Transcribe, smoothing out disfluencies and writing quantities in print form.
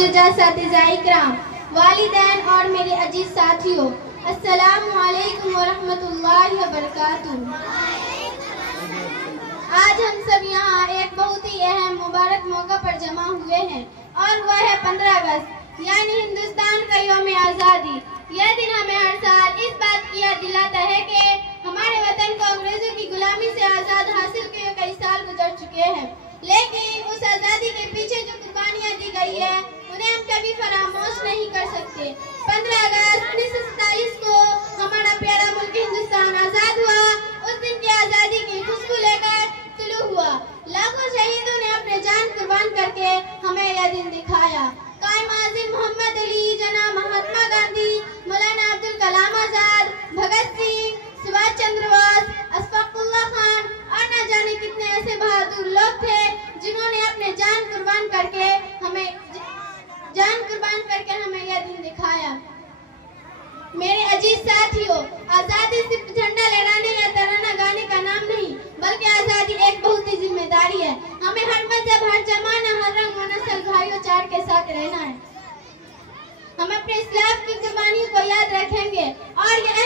मुअज़्ज़ज़ा साथिज़ाए इकराम, वालिदैन और मेरे अजीज साथियों, अस्सलामु अलैकुम व रहमतुल्लाहि व बरकातुहू। आज हम सब यहाँ एक बहुत ही अहम मुबारक मौका पर जमा हुए हैं और वह है 15 अगस्त यानी हिंदुस्तान का यौम आज़ादी। यह दिन हमें हर साल इस बात की याद दिलाता है कि हमारे वतन को अंग्रेजों की गुलामी से आज़ाद हासिल किए कई साल गुजर चुके हैं, लेकिन उस आज़ादी के पीछे जो कुर्बानियाँ दी गई है उन्हें हम कभी फरामोश नहीं कर सकते। 15 अगस्त 1947 को हमारा प्यारा मुल्क हिंदुस्तान आज़ाद हुआ। उस दिन की आज़ादी की खुशबू लेकर तुलू हुआ। लाखों शहीदों ने अपने जान कुर्बान करके हमें यह दिन दिखाया। कायम आज़म मोहम्मद अली, जनाब महात्मा गांधी, मौलाना अब्दुल कलाम आजाद, भगत सिंह, सुभाष चंद्र बोस, अशफाकुल्लाह खान और न जाने कितने ऐसे बहादुर लोग थे जिन्होंने अपने जान कुर्बान करके हमें यह दिन दिखाया। मेरे अजीज साथियों, आजादी सिर्फ झंडा लहराने या तराना गाने का नाम नहीं, बल्कि आजादी एक बहुत ही जिम्मेदारी है। हमें हर मजहब, हर जमाना, हर रंग व नस्ल भाइयों चार के साथ रहना है। हम अपने इस्लाम की कुर्बानियों को याद रखेंगे और यह